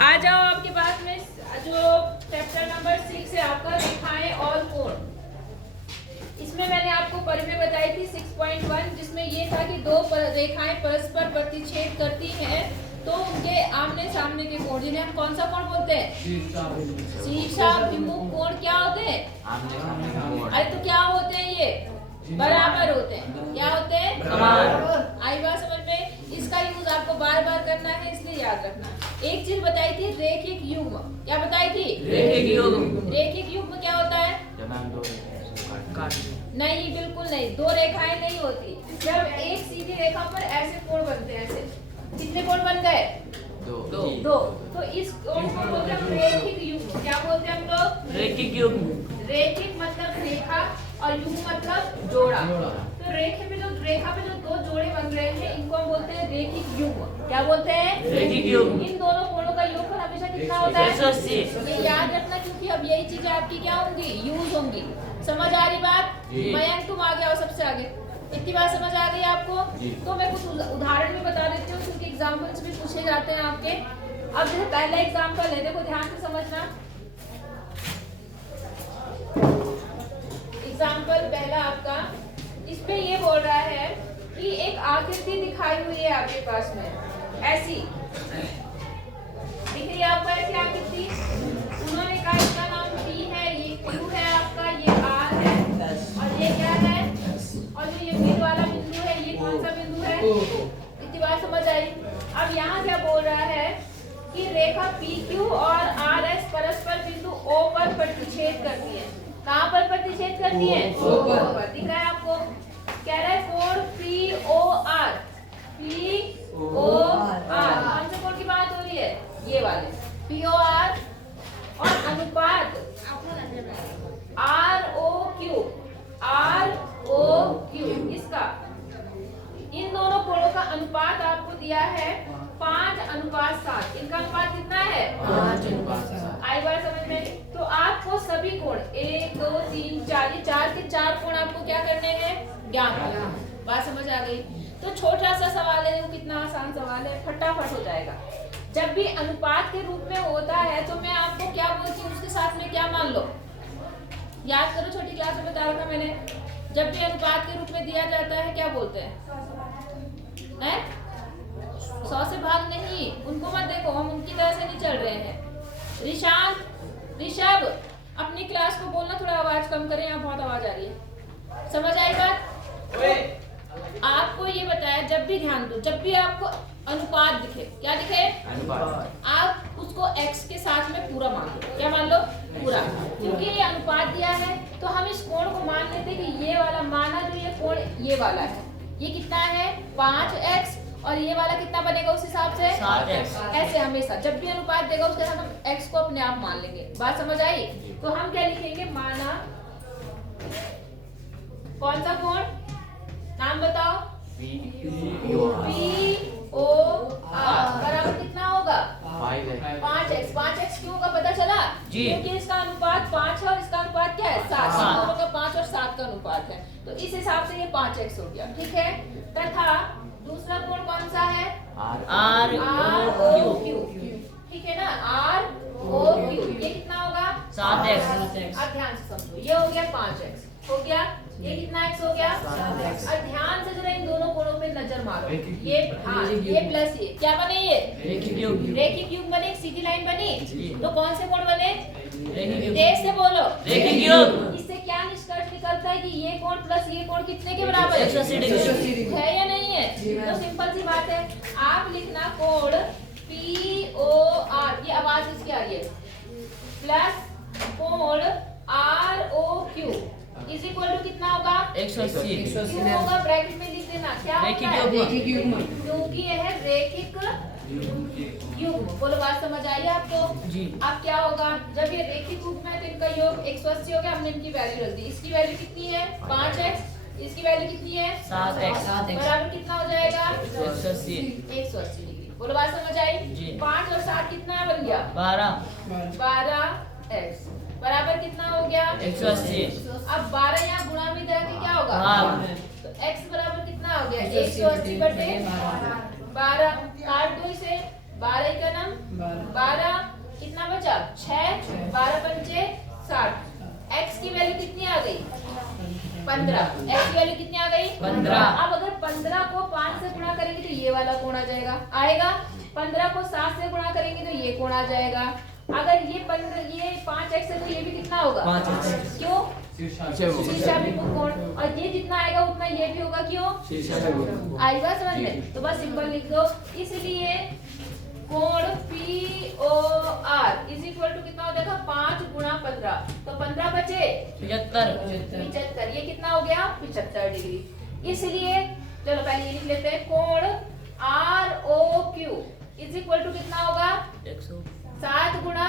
आ जाओ आपके पास में जो चैप्टर नंबर 6 है आपका रेखाएं और कोण। इसमें मैंने आपको परिमेय बताई थी 6.1, जिसमें ये था कि दो रेखाएं परस्पर प्रतिच्छेद करती हैं तो उनके आमने सामने के कोण, जिन्हें हम कौन सा कोण बोलते हैं? शीर्षाभिमुख कोण। क्या होते हैं? अरे तो क्या होते हैं ये? बराबर होते हैं। क्या होते हैं? बराबर। आई बात समझ में? इसका यूज आपको बार बार करना है, इसलिए याद रखना। एक चीज बताई थी रेखिक युग्म। क्या बताई थी? रेखिक युग्म। रेखिक युग्म क्या होता है? नहीं, बिल्कुल नहीं, दो रेखाएं नहीं होती। जब एक सीधी रेखा पर ऐसे कोण बनते हैं, ऐसे कितने कोण बन गए? दो। तो इस कोण को बोलते हैं रेखिक युग्म। क्या बोलते हैं हम लोग? रेखिक युग्म। रेखिक मतलब रेखा और युग्म मतलब जोड़ा। तो रेखा पे जो दो जोड़े बन रहे हैं, इनको हम बोलते हैं रेखिक युग्म। क्या बोलते हैं? रेखिक युग्म। इन दोनों कोणों का योगफल हमेशा कितना होता है? 180। ये याद रखना, क्योंकि अब यही चीजें आपकी क्या होंगी? यूज होंगी। समझ आ रही बात? मयंक तुम आ गया हो सबसे आगे। इतनी बात समझ आ गई आपको? तो मैं कुछ उदाहरण भी बता देती हूँ, क्योंकि एग्जाम्पल्स भी पूछे जाते हैं आपके। अब जैसे पहला एग्जाम्पल है, देखो ध्यान से समझना। एग्जाम्पल पहला आपका, इस पे ये बोल रहा है कि एक आकृति दिखाई हुई है आपके पास में, ऐसी दिख रही है आपको, ऐसी आकृति। उन्होंने कहा इसका नाम P है, ये Q है आपका, ये R है, और ये क्या है? और जो ये बीच वाला बिंदु है, ये कौन सा बिंदु है? इतनी बात समझ आई? अब यहाँ क्या बोल रहा है कि रेखा PQ और RS परस्पर बिंदु O पर प्रतिच्छेद करती है। कहाँ पर प्रतिच्छेद करती है? O पर। दिख रहा है आपको? कह रहा है कोण POR। कौन से कोण की बात हो रही है? ये वाले POR, और अनुपात ROQ। इसका, इन दोनों कोणों का अनुपात आपको दिया है 5:7। इनका अनुपात कितना है? 5:7। आई बात समझ में? तो आपको सभी कोण 1 2 3 4, ये 4 के 4 कोण आपको क्या करने हैं? ज्ञात करना। बात समझ आ गई? तो छोटा सा सवाल है, वो कितना आसान सवाल है, फटाफट हो जाएगा। जब भी अनुपात के रूप में होता है तो मैं आपको क्या बोलती हूँ, उसके साथ में क्या मान लो? याद करो, छोटी क्लास में बता रखा मैंने। जब भी अनुपात के रूप में दिया जाता है, क्या बोलते हैं? 100 से भाग नहीं, उनको मत देखो, हम उनकी तरह से नहीं चल रहे हैं। ऋषांत, ऋषभ, अपनी क्लास को बोलना थोड़ा आवाज कम करें, यहाँ बहुत आवाज आ रही है। समझ आई बात? आपको ये बताया, जब भी ध्यान दो, जब भी आपको अनुपात दिखे, क्या दिखे? अनुपात। आप उसको x के साथ में पूरा मान लो। क्या मान लो? पूरा। क्योंकि ये अनुपात दिया है तो हम इस कोण को मान लेते हैं कि ये वाला, माना जो ये कोण ये वाला है, ये कितना है? 5x, और ये वाला कितना बनेगा उस हिसाब से? 7x। ऐसे हमेशा जब भी अनुपात देगा उसके साथ हम x को अपने आप मान लेंगे। बात समझ आई? तो हम क्या लिखेंगे? माना कौन सा कोण? नाम बताओ। POR बराबर कितना होगा? 5x। 5x क्यों होगा पता चला? क्योंकि इसका अनुपात 5 है और इसका अनुपात क्या है? 7। दोनों का 5 और 7 का अनुपात है, तो इस हिसाब से ये 5x हो गया। ठीक है। तथा दूसरा कोण कौन सा है? ROQ। ठीक है ना? ROQ ये कितना होगा? 7x। अब ध्यान से समझो, ये हो गया 5x, हो गया। ये कितना x हो गया? 7x। और ध्यान से जरा इन दोनों कोणों पे नजर मारो। ये हाँ, ये प्लस ये क्या बने? ये रेखिक युग्म बने, एक सीधी लाइन बनी। तो कौन से कोण बने? तेज से बोलो। रेखिक युग्म। इससे क्या निष्कर्ष निकलता है कि ये कोण प्लस ये कोण कितने के बराबर है या नहीं है? तो सिंपल सी बात है, आप लिखना कोण POR, ये आवाज इसकी आ रही है, प्लस कोण ROQ इज इक्वल टू कितना होगा? 180। क्यों होगा? ब्रैकेट में लिख देना। क्या होता है? रेखिक युग्म। क्योंकि यह है रेखिक युग्म। बोलो, बात समझ आई आपको? जी। अब क्या होगा? जब ये रेखिक युग्म है तो इनका योग 180 हो गया। हमने इनकी वैल्यू रख दी। इसकी वैल्यू कितनी है? 5x। इसकी वैल्यू कितनी है? 7x। बराबर कितना हो जाएगा? 180। 180 डिग्री। बोलो, बात समझ आई? जी। 5 और 7 कितना बन गया? 12x बराबर कितना हो गया? 180। अब 12 यहाँ गुणा में करके क्या होगा? तो x बराबर कितना हो गया? 180 बटे 12। काट दो इसे। 12 का नाम 12 आ गई 15, x की वैल्यू कितनी आ गई 15। अब अगर 15 को 5 से गुणा करेंगे तो ये वाला कोण आ जाएगा, आएगा। 15 को 7 से गुणा करेंगे तो ये कोण आ जाएगा। अगर ये 5x है तो ये भी कितना होगा 5x। क्यों शीर्षाभिमुख कोण, और ये जितना आएगा उतना ये भी होगा, क्यों आई बात समझ में। तो बस सिंपल लिख दो, इसलिए कोण POR इज इक्वल टू कितना हो जाएगा 5 गुणा 15, तो 15 बचे 75, ये कितना हो गया 75 डिग्री। इसलिए चलो पहले ये लिख लेते हैं, कोण ROQ इज इक्वल टू कितना होगा 7 गुणा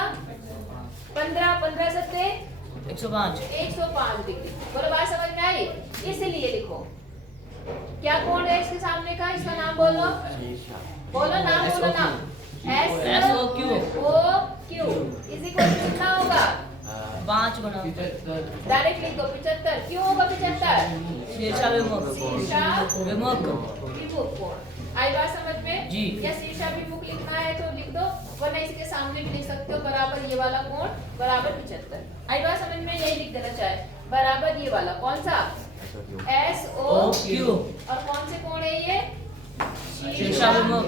15, 15 सत्ते 105 डिग्री। बोलो बात समझ में आई। इसलिए लिखो क्या कोण है इसके सामने का, इसका नाम बोलो, बोलो नाम, बोलो नाम, SOQ इज इक्वल टू कितना होगा 5 गुना डायरेक्ट लिख दो 75। क्यों होगा 75 शीर्षाभिमुख विमुख कोण। आई बात समझ में जी। या शीर्षाभिमुख लिखना है तो लिख दो, वरना इसके सामने भी लिख सकते हो बराबर ये वाला कोण बराबर 75। आई बात समझ में, यही लिख देना चाहे बराबर ये वाला कौन सा SOQ, और कौन से कोण है ये शीर्षाभिमुख।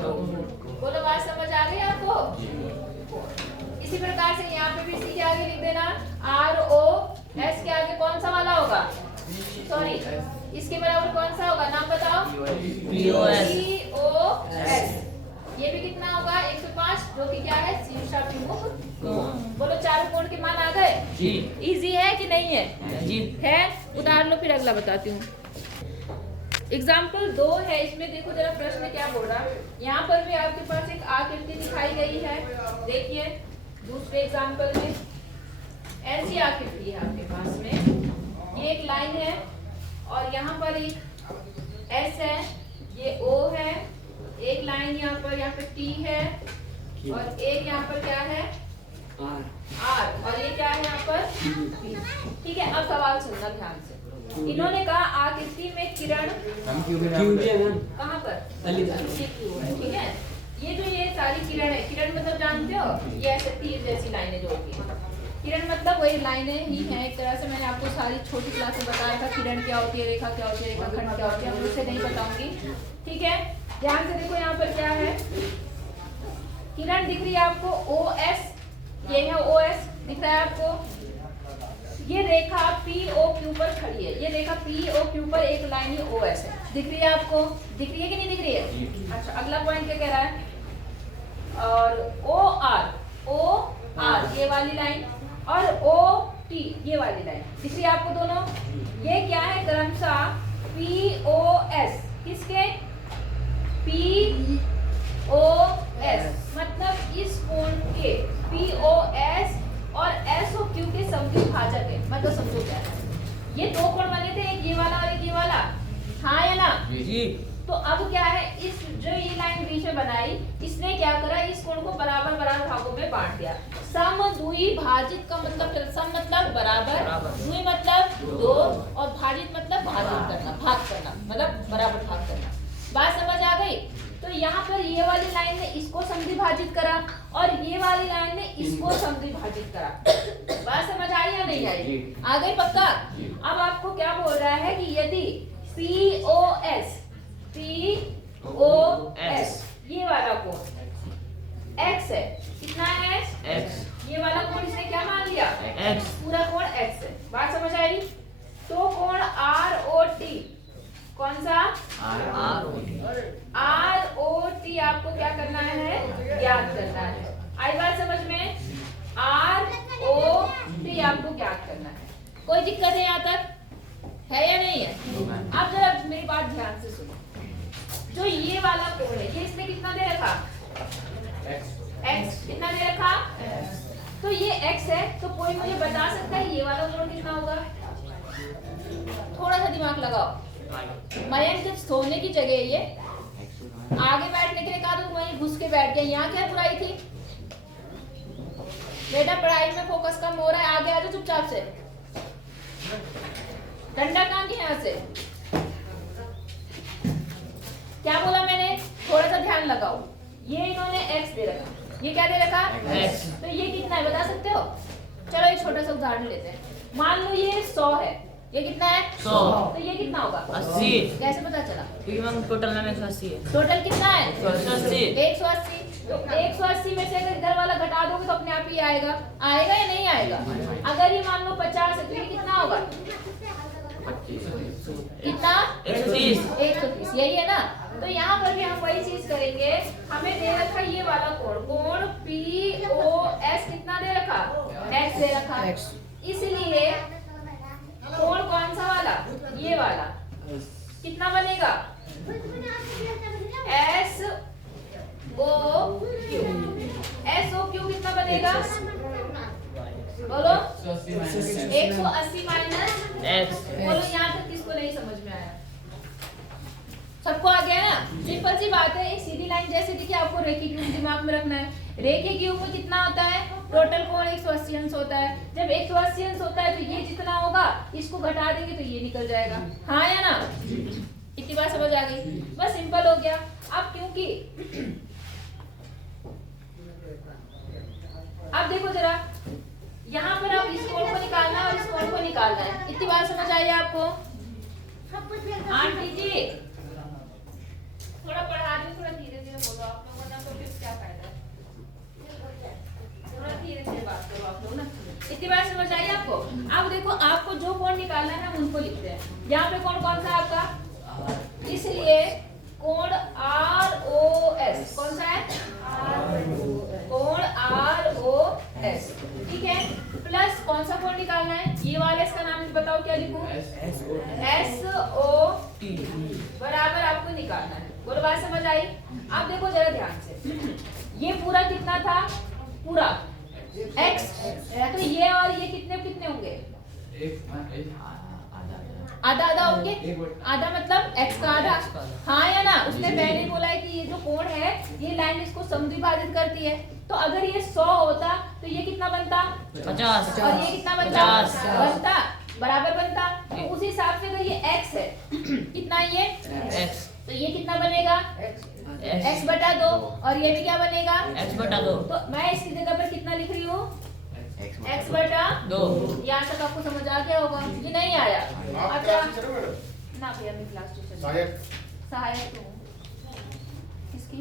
बोलो बात समझ आ गई आपको। इसी प्रकार से यहाँ पे भी इसी के आगे लिख देना ROS के आगे कौन सा वाला होगा, सॉरी इसके बराबर कौन सा होगा, नाम बताओ POS। ये भी कितना होगा 105, जो कि क्या है शीर्षाभिमुख। बोलो चारों कोण के मान आ गए जी। इजी है कि नहीं है जी है। उतार लो फिर अगला बताती हूँ। एग्जाम्पल 2 है, इसमें देखो जरा प्रश्न क्या बोल रहा है। यहाँ पर भी आपके पास एक आकृति दिखाई गई है, देखिए दूसरे एग्जाम्पल में ऐसी आकृति है आपके पास में, ये एक लाइन है और यहाँ पर एक S है, ये O है, एक लाइन यहाँ पर T है और एक यहाँ पर क्या है R, और ये क्या है यहाँ पर P। ठीक है, अब सवाल सुनना ध्यान से। इन्होंने कहा आकृति में किरण कहाँ पर ये Q है, ठीक है। ये जो ये सारी किरण है, किरण मतलब जानते हो ये ऐसे तीर जैसी लाइनें जो होती है, किरण मतलब वही लाइनें ही हैं एक तरह से। मैंने आपको सारी छोटी क्लास में बताया था किरण क्या होती है, रेखा क्या होती है, रेखाखंड क्या होती है, मैं उससे नहीं बताऊंगी, ठीक है। ध्यान से देखो यहाँ पर क्या है, किरण दिख रही है आपको OS, ये है OS दिख रहा है आपको। ये रेखा POQ पर खड़ी है, ये रेखा POQ पर एक लाइन ही OS है, दिख रही है आपको, दिख रही है कि नहीं दिख रही है। अच्छा अगला पॉइंट क्या कह रहा है, और OR ये वाली लाइन और OT ये वाली लाइन दिख रही है आपको दोनों। ये क्या है क्रमशः POS, किसके POS मतलब इस कोण के POS और SOQ के समद्विभाजक है। मतलब समझो क्या है, ये दो कोण बने थे, एक ये वाला और एक ये वाला, हाँ या ना जी। तो अब क्या है, इस जो ये लाइन बीच में बनाई, इसने क्या करा, इस कोण को बराबर बराबर भागों में बांट दिया। समद्विभाजित का मतलब सम मतलब बराबर, द्वि मतलब दो, और भाजित मतलब भाजित करना, भाग करना, मतलब बराबर भाग करना। बात समझ आ गई। तो यहाँ पर ये वाली लाइन ने इसको समद्विभाजित करा और ये वाली लाइन ने इसको समद्विभाजित करा। बात समझ आई या नहीं आई, आ गई पक्का। अब आपको क्या बोल रहा है कि यदि POS ये वाला कोण X है, कितना है X, ये वाला कोण इसने क्या मान लिया X, पूरा कोण X है। बात समझ आई। तो कोण ROT कौन सा ROT आपको क्या करना है, ज्ञात करना है। आई बात समझ में, ROT आपको ज्ञात करना है। कोई दिक्कत है यहाँ तक, है या नहीं है। अब जरा मेरी बात ध्यान से सुनो, जो ये वाला कोण है, ये इसने कितना दे रखा X, कितना दे रखा, तो ये X है, तो कोई मुझे बता सकता है ये वाला कोण कितना होगा। थोड़ा सा दिमाग लगाओ। मयंक जब सोने की जगह ये आगे बैठने के लिए कहा तो वहीं घुस के बैठ गया। यहाँ क्या बुराई थी बेटा, पढ़ाई में फोकस कम हो रहा है, आगे आ जाओ चुपचाप से। डंडा कहाँ की यहाँ से, क्या बोला मैंने, थोड़ा सा ध्यान लगाओ। ये इन्होंने X दे रखा, ये क्या दे रखा X, तो ये कितना है बता सकते हो। चलो एक छोटा सा उदाहरण लेते हैं। मान लो ये 100 है, ये कितना है 100। तो ये कितना होगा 80। कैसे पता चला क्योंकि मैम टोटल में 180 है। टोटल कितना है 180। 180। तो 180 में से अगर इधर वाला घटा दोगे तो अपने आप ही आएगा आएगा या नहीं आएगा। अगर ये मान लो 50 है तो ये कितना होगा कितना 130। 130 यही है ना। तो यहाँ पर भी हम वही चीज करेंगे। हमें दे रखा ये वाला कोण POS कितना दे रखा x दे रखा इसलिए कोण कौन सा वाला ये वाला कितना बनेगा SOQ कितना बनेगा बोलो 180 माइनस X। बोलो यहाँ तक किसको नहीं समझ में आया सबको आ गया ना। सिंपल सी बात है। एक सीधी लाइन जैसे देखिए आपको रेखी क्यूब दिमाग में रखना है। रेखी क्यूब में कितना होता है टोटल कोण 180 अंश होता है। जब 180 अंश होता है तो ये जितना होगा इसको घटा देंगे तो ये निकल जाएगा हाँ या ना। इतनी बात समझ आ गई बस सिंपल हो गया। अब क्योंकि अब देखो जरा यहाँ पर आप इस कोण को निकालना है और इस कोण को निकालना है। इतनी बात समझ आई आपको आंटी जी थोड़ा पढ़ा दो थोड़ा धीरे धीरे बोलो आप लोगों ने तो फिर क्या फायदा है थोड़ा धीरे धीरे बात करो आप लोग ना। इतनी बात समझ आई आपको। अब देखो आपको जो कोण निकालना है हम उनको लिखते हैं। यहाँ पे कोण कौन सा आपका इसलिए कोण ROS कौन सा है कोण ROS ठीक है। प्लस कौन सा कोण निकालना है ये वाले इसका नाम बताओ क्या लिखूं SOT बराबर आपको निकालना है। बोलो बात समझ आई। अब देखो जरा ध्यान से ये पूरा कितना था पूरा x तो ये और ये कितने कितने होंगे आधा आधा होंगे। आधा मतलब x का आधा हाँ या ना। उसने पहले ही बोला है कि ये जो कोण है ये लाइन इसको समद्विभाजित करती है। तो अगर ये 100 होता तो ये कितना बनता 50 और ये कितना बनता 50 बनता बराबर बनता। तो उसी हिसाब से अगर ये x है कितना ये X। तो ये कितना बनेगा x बटा 2 और ये भी क्या बनेगा X बटा 2। तो मैं इसकी जगह पर कितना लिख रही हूँ x बटा 2। यहाँ तक आपको समझ आ गया होगा ये नहीं आया अच्छा ना भैया मैं क्लास टीचर सहायक हूँ किसकी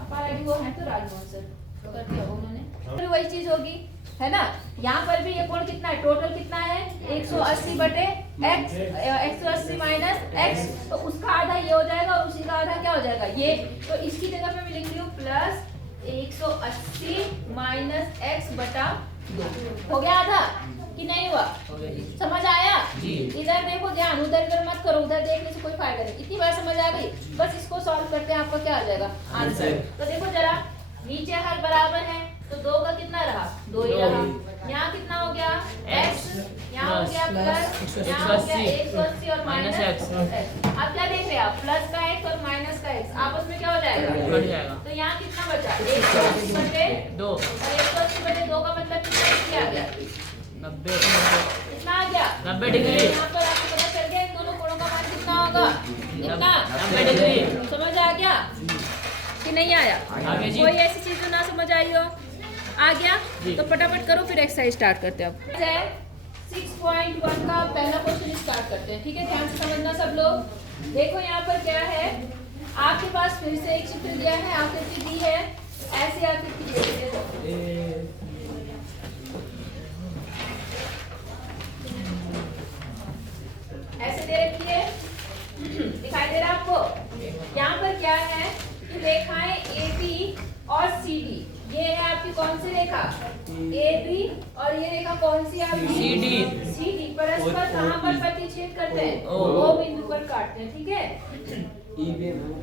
अपाराडी वो है तो राजमोहन सर कर दिया उन्होंने फिर वही चीज होगी है ना। यहाँ पर भी ये कोण कितना है टोटल कितना है 180 बटे x 180 माइनस x तो उसका आधा ये हो जाएगा और उसी का आधा क्या हो जाएगा ये। तो इसकी जगह पे मैं लिख रही हूँ प्लस 180 माइनस x बटा 2 हो गया आधा कि नहीं हुआ समझ आया। इधर देखो ध्यान उधर इधर मत करो उधर देखने से कोई फायदा नहीं। इतनी बात समझ आ गई बस इसको सॉल्व करते हैं आपका क्या आ जाएगा आंसर। तो देखो जरा नीचे हर बराबर है तो 2 का कितना रहा 2 ही रहा। यहाँ कितना हो गया x यहाँ हो गया प्लस यहाँ हो गया 180 और माइनस x। अब क्या देख रहे हैं आप प्लस का x और माइनस का x आपस में क्या हो जाएगा तो यहाँ कितना बचा 180 बटे 2 और 180 बटे 2 का मतलब कितना आ गया 90 कितना आ गया 90 डिग्री। यहाँ पर आपको पता चल गया इन दोनों कोणों का मान कितना होगा कितना 90 डिग्री। समझ आ गया कि नहीं आया आगे जी। कोई ऐसी चीज जो ना समझ आई हो आ गया तो फटाफट करो फिर एक्सरसाइज स्टार्ट करते हैं। अब 6.1 का पहला क्वेश्चन स्टार्ट करते हैं ठीक है। ध्यान से समझना सब लोग। देखो यहाँ पर क्या है आपके पास फिर से एक चित्र दिया है आकृति दी है ऐसी आकृति दी है ऐसे दे रखी है दिखाई दे रहा है आपको। यहाँ पर क्या है कि रेखाएं AB और CD ये है आपकी कौन सी रेखा AB और ये रेखा कौन सी आपकी CD परस्पर कहाँ पर प्रतिच्छेद करते हैं O बिंदु पर काटते हैं ठीक है।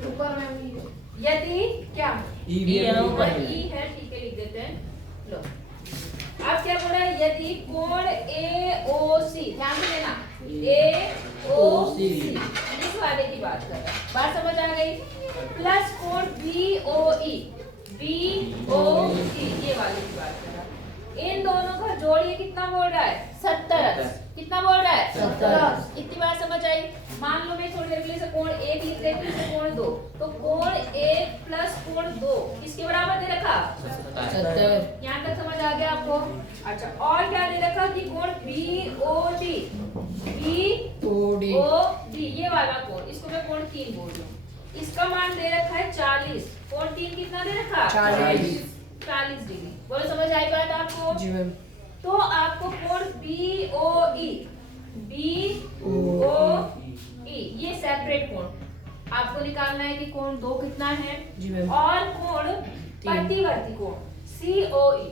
ऊपर में यदि क्या ऊपर E है ठीक है लिख देते हैं। लो अब क्या बोल रहा है यदि कोण AOC ध्यान से लेना AOC इस वाले की बात कर रहा है बात समझ आ गई प्लस कोण BOE ये वाले की बात कर रहा है। इन दोनों का जोड़ ये कितना बोल रहा है 70 कितना बोल रहा है 70। इतनी बात समझ आई। मान लो मैं थोड़ी देर के लिए कोण 1 लिख देती हूँ कोण 2 तो कोण 1 प्लस कोण 2 किसके बराबर दे रखा 70। यहाँ तक समझ आ गया आपको। अच्छा, और क्या दे रखा कि कोण BOD, BOD ये वाला कोण, इसको मैं कोण 3 बोल रही हूँ। इसका मान दे रखा है 40। कोण 3 कितना दे रखा? 40 डिग्री। बोलो समझ आई बात आपको? जी मैम। तो आपको कोण BOE ये सेपरेट कोण आपको निकालना है कि कोण 2 कितना है। जी मैम। और कोण प्रतिवर्ती कोण COE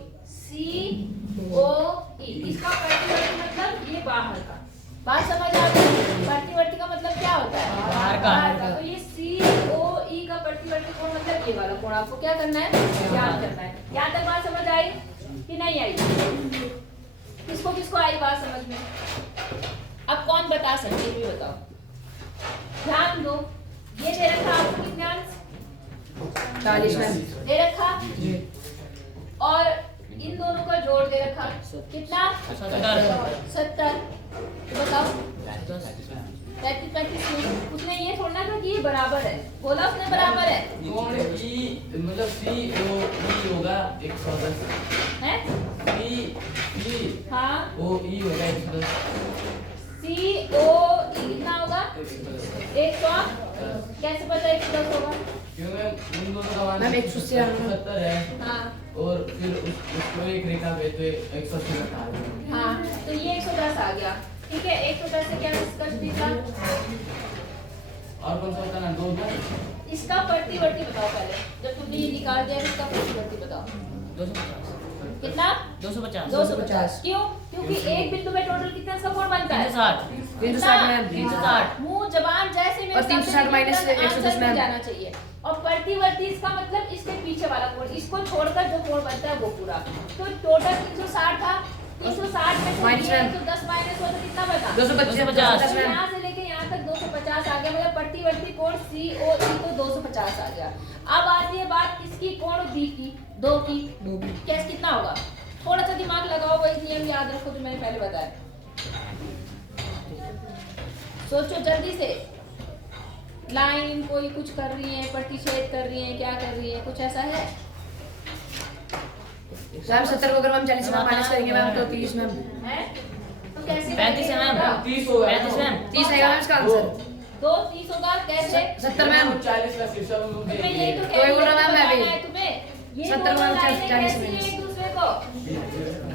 इसका प्रतिवर्ती मतलब ये बाहर का। बात समझ आ गई? प्रतिवर्ती का मतलब क्या होता है? बाहर का। तो ये COE का प्रतिवर्ती कोण मतलब ये वाला कोण आपको क्या करना है? याद करना है। यहाँ तक बात समझ आई कि नहीं आई? किसको किसको आई बात समझ में? अब कौन बता सकते हैं, ये बताओ। ध्यान दो, ये दे रखा आपको कितने अंश? 40 मैम। दे रखा। जी। और इन दोनों का जोड़ दे रखा कितना? 70। तो बताओ 35। उसने ये थोड़ा ना कि ये बराबर है, बोला उसने बराबर है। कोण E मतलब COE होगा 110 हैं? हाँ, COE होगा 110 COE कितना होगा? 100। कैसे पता 110 होगा? क्योंकि उन दोनों का मान मैम 180 है। 70 है हाँ और फिर उसको एक रेखा पे तो 180 बता रहे हाँ, तो ये 110 आ गया। ठीक है, 110 से क्या डिस्कस दिया? और कौन सा होता है ना 2 था। इसका प्रतिवर्ती बताओ पहले। जब तुमने ये निकाल दिया इसका प्रतिवर्ती बताओ 250 कितना? 250 250। क्यों? क्योंकि एक बिंदु में टोटल कितना इसका कोण बनता है? 360 360 मैम। 360 मुंह जबान जैसे में और 360 माइनस 110 मैम। जाना चाहिए। और प्रतिवर्ती इसका मतलब इसके पीछे वाला कोण, इसको छोड़कर जो कोण बनता है वो पूरा। तो टोटल 360 था। 360 में से माइनस मैम। 110 माइनस हो तो कितना बचा? 250 तो मैम। यहाँ से लेके यहाँ तक 250 आ गया। मतलब प्रतिवर्ती कोण COE तो 250 आ गया। अब आती है बात किसकी? कोण B की, 2 की। कैसे कितना होगा? थोड़ा सा दिमाग लगाओ, वही नियम याद रखो जो मैंने पहले बताया। सोचो जल्दी से। लाइन कोई कुछ कर रही है, प्रतिच्छेद कर रही है, क्या कर रही है, कुछ ऐसा है? मैम 70 को अगर हम 40 में माइनस करेंगे मैम तो 30 मैम। है? तो कैसे? 35 है मैम। 30 होगा 35 मैम। 30 आएगा मैम इसका आंसर। 2 30 होगा कैसे? 70 मैम। 40 का शीर्षक हम लोग तुम्हें देंगे। यही तो तो ये बोल रहा मैम मैं भी। बताना है तुम्हें। ये 70 दोनों मैम, लाइनें 40 कैसी में। हैं एक दूसरे को?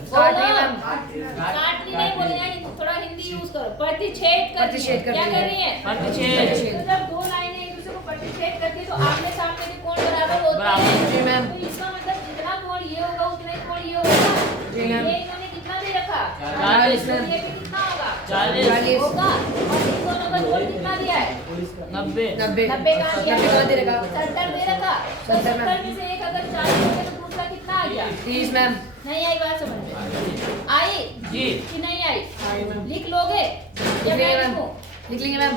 काट रही है बोलो। मैम। काट रही नहीं बोलना है, थोड़ा हिंदी यूज करो। प्रतिच्छेद कर रही प्रतिच्छेद है। कर क्या रही कर है। रही है? प्रतिच्छेद। तो जब दो लाइनें एक दूसरे को प्रतिच्छेद करती है तो आमने सामने के कोण बराबर होते बराबर। हैं। जी मैम। तो इसका मतलब जितना कोण ये होगा उतना ही कोण ये होगा। जी मैम। ये इन्होंने कितना दे रखा? 40 तो मैम। ये भी कितना होगा? 40 होगा। और इन दोनों का जोड़ कितना दिया है? 90 90 90 का दिया 90 का दे रखा। 70 दे रखा। तो 70 मैम। 70 में से एक अगर 40 हो गया तो दूसरा कितना आ गया? 30 मैम। नहीं आई बात समझ में? आई जी। कि नहीं आई? आई मैम। लिख लोगे या मैं मैम। लिखूं? लिख लेंगे मैम।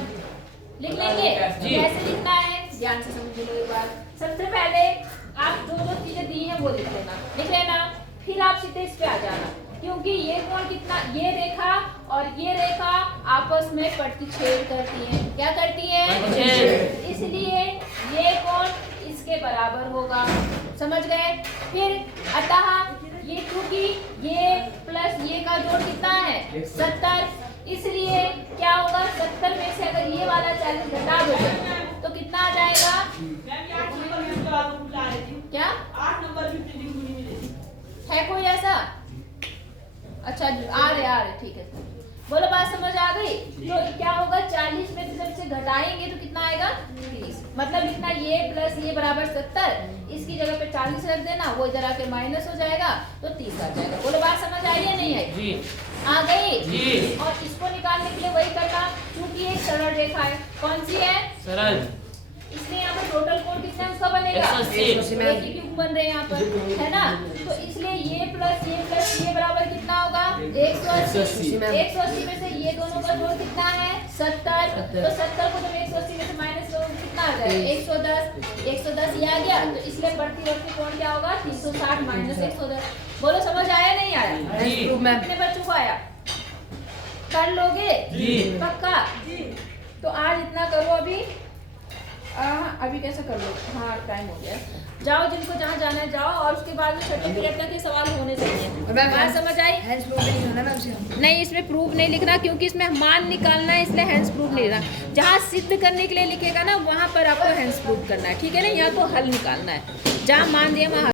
लिख लेंगे। जी। कैसे लिखना है ध्यान से समझ लो एक बार। सबसे पहले आप जो जो चीजें दी हैं वो लिख लेना। फिर आप सीधे इस पे आ जाना, क्योंकि ये कोण कितना, ये रेखा और ये रेखा आपस में प्रतिच्छेद करती हैं। क्या करती हैं? प्रतिच्छेद। इसलिए ये कोण इसके बराबर होगा। समझ गए? फिर अतः ये क्योंकि ये प्लस ये का जोड़ कितना है? 70। इसलिए क्या होगा? 70 में से अगर ये वाला 40 घटा दो तो कितना आ जाएगा? क्या 8 नंबर है कोई ऐसा? अच्छा आ रहे ठीक है। बोलो बात समझ आ गई? तो क्या होगा? 40 में से जब से घटाएंगे तो कितना आएगा? 30। मतलब इतना ये प्लस ये बराबर 70। इसकी जगह पे 40 रख देना, वो इधर आके माइनस हो जाएगा तो 30 आ जाएगा। बोलो बात समझ आई या नहीं आई? जी। आ गई? जी। और इसको निकालने के लिए वही करना, क्योंकि एक सरल रेखा है। कौन सी है? सरल। इसलिए यहाँ पर टोटल कोण कितना उसका बनेगा? 180 में। एक ही क्यूब बन रहे हैं यहाँ पर, है ना? तो इसलिए ये प्लस ये बराबर कितना होगा? 180 में। 180 में से ये दोनों का जोड़ कितना है? 70। तो 70 को जब 180 में से माइनस करोगे कितना आ जाएगा? 110। 110 ये आ गया, तो इसलिए प्रतिवर्ती कोण क्या होगा? 360 माइनस 110। बोलो समझ आया नहीं आया? जी। Proof ma'am. कितने बच्चों को आया? कर लोगे? जी। पक्का? तो आज इतना करो अभी। अभी कैसे कर लो, हाँ टाइम हो गया। जाओ जिनको जहाँ जाना है जाओ, और उसके बाद में छठे पीरियड तक ये सवाल होने चाहिए। और मैम बात समझ आई? हैंड्स प्रूफ नहीं होना मैम से। नहीं, इसमें प्रूफ नहीं लिखना, क्योंकि इसमें मान निकालना है, इसलिए हैंड्स प्रूफ नहीं लिखना। जहाँ सिद्ध करने के लिए लिखेगा ना, वहाँ पर आपको हैंड्स प्रूफ करना है, ठीक है ना? यहाँ तो हल निकालना है, जहाँ मान दिया वहाँ